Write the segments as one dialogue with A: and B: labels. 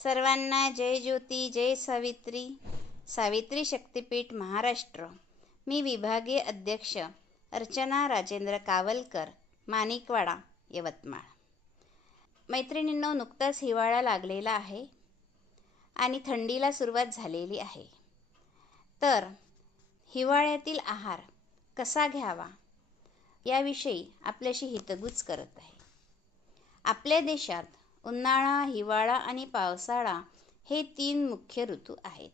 A: सर्वांना जय ज्योती जय सावित्री. सावित्री शक्तिपीठ महाराष्ट्र. मी विभागीय अध्यक्ष अर्चना राजेंद्र कावलकर माणिकवाडा यवतमाळ. मैत्रिणींनो नुकताच हिवाळा लागलेला आहे आणि थंडीला सुरुवात झालेली आहे. तर हिवाळ्यातील आहार कसा घ्यावा याविषयी आपल्याशी हितगुज करत आहे. आपल्या देशात उन्हाळा हिवाळा आणि पावसाळा हे तीन मुख्य ऋतू आहेत.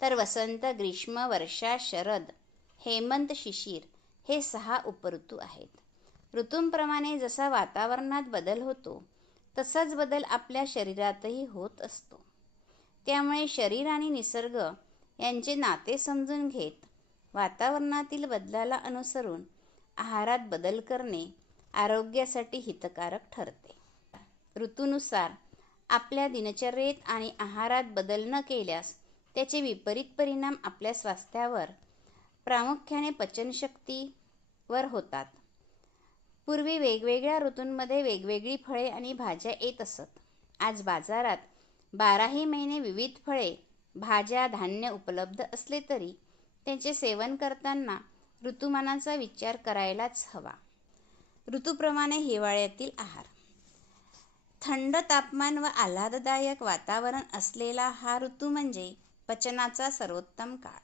A: तर वसंत ग्रीष्म वर्षा शरद हेमंत शिशिर हे सहा उपऋतू आहेत. ऋतूंप्रमाणे जसा वातावरणात बदल होतो तसाच बदल आपल्या शरीरातही होत असतो. त्यामुळे शरीर आणि निसर्ग यांचे नाते समजून घेत वातावरणातील बदलाला अनुसरून आहारात बदल करणे आरोग्यासाठी हितकारक ठरते. ऋतूनुसार आपल्या दिनचर्येत आणि आहारात बदल न केल्यास त्याचे विपरीत परिणाम आपल्या स्वास्थ्यावर प्रामुख्याने पचनशक्तीवर होतात. पूर्वी वेगवेगळ्या ऋतूंमध्ये वेगवेगळी फळे आणि भाज्या येत असत. आज बाजारात बाराही महिने विविध फळे भाज्या धान्य उपलब्ध असले तरी त्यांचे सेवन करताना ऋतुमानाचा विचार करायलाच हवा. ऋतूप्रमाणे हिवाळ्यातील आहार. थंड तापमान व आल्हाददायक वातावरण असलेला हा ऋतू म्हणजे पचनाचा सर्वोत्तम काळ.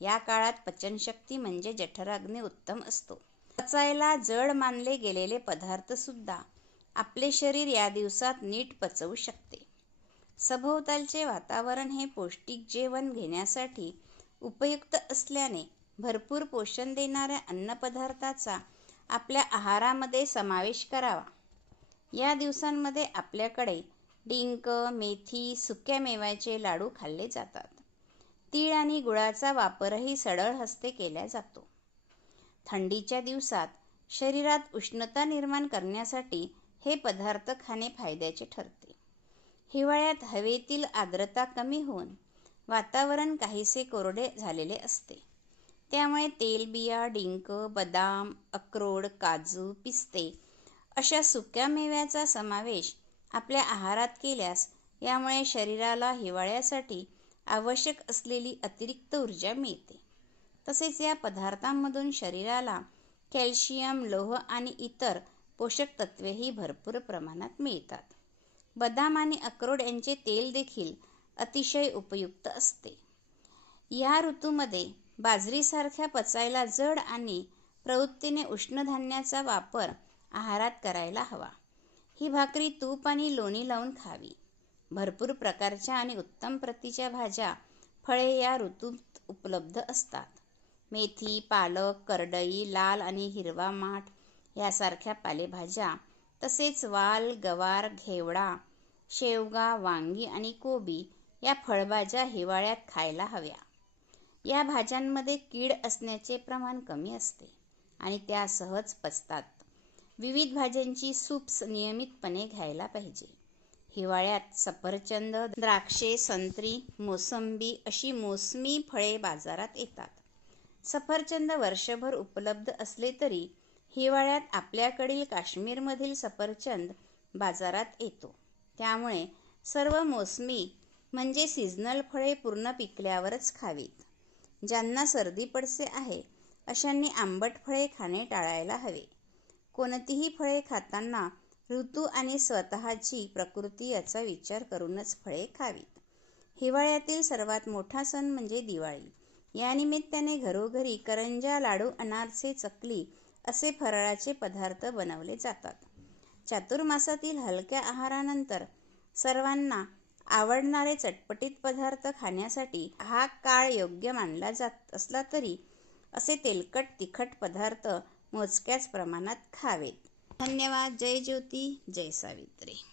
A: या काळात पचनशक्ती म्हणजे जठराग्नी उत्तम असतो. पचायला जड मानले गेलेले पदार्थ सुद्धा आपले शरीर या दिवसात नीट पचवू शकते. सभोवतालचे वातावरण हे पौष्टिक जेवण घेण्यासाठी उपयुक्त असल्याने भरपूर पोषण देणाऱ्या अन्नपदार्थाचा आपल्या आहारामध्ये समावेश करावा. या दिवसांमध्ये आपल्याकडे डिंक मेथी सुक्या मेव्याचे लाडू खाल्ले जातात. तीळ आणि गुळाचा वापरही सडळ हस्ते केला जातो. थंडीच्या दिवसात शरीरात उष्णता निर्माण करण्यासाठी हे पदार्थ खाणे फायद्याचे ठरते. हिवाळ्यात हवेतील आर्द्रता कमी होऊन वातावरण काहीसे कोरडे झालेले असते. त्यामुळे तेलबिया डिंक बदाम अक्रोड काजू पिस्ते अशा सुक्या मेव्याचा समावेश आपल्या आहारात केल्यास यामुळे शरीराला हिवाळ्यासाठी आवश्यक असलेली अतिरिक्त ऊर्जा मिळते. तसेच या पदार्थांमधून शरीराला कॅल्शियम लोह आणि इतर पोषक तत्वेही भरपूर प्रमाणात मिळतात. बदाम आणि अक्रोड यांचे तेल देखील अतिशय उपयुक्त असते. या ऋतूमध्ये बाजरीसारख्या पचायला जड आणि प्रवृत्तीने उष्णधान्याचा वापर आहारात करायला हवा. ही भाकरी तूप आणि लोणी लावून खावी. भरपूर प्रकारच्या आणि उत्तम प्रतीच्या भाज्या फळे या ऋतूत उपलब्ध असतात. मेथी पालक करडई लाल आणि हिरवा माठ यासारख्या पालेभाज्या तसेच वाल गवार घेवडा शेवगा वांगी आणि कोबी या फळभाज्या हिवाळ्यात खायला हव्या. या भाज्यांमध्ये कीड असण्याचे प्रमाण कमी असते आणि त्या सहज पचतात. विविध भाज्यांची सूप्स नियमितपणे घ्यायला पाहिजे. हिवाळ्यात सफरचंद द्राक्षे संत्री मोसंबी अशी मोसमी फळे बाजारात येतात. सफरचंद वर्षभर उपलब्ध असले तरी हिवाळ्यात आपल्याकडील काश्मीरमधील सफरचंद बाजारात येतो. त्यामुळे सर्व मोसमी म्हणजे सीझनल फळे पूर्ण पिकल्यावरच खावीत. ज्यांना सर्दी पडसे आहे अशांनी आंबट फळे खाणे टाळायला हवे. कोणतीही फळे खाताना ऋतू आणि स्वतःची प्रकृती याचा विचार करूनच फळे खावीत. हिवाळ्यातील सर्वात मोठा सण म्हणजे दिवाळी. या निमित्ताने घरोघरी करंजा लाडू अनारसे चकली असे फराळाचे पदार्थ बनवले जातात. चातुर्मासातील हलक्या आहारानंतर सर्वांना आवडणारे चटपटीत पदार्थ खाण्यासाठी हा काळ योग्य मानला जात असला तरी असे तेलकट तिखट पदार्थ मोजक्याच प्रमाणात खावेत. धन्यवाद. जय ज्योती. जय सावित्री.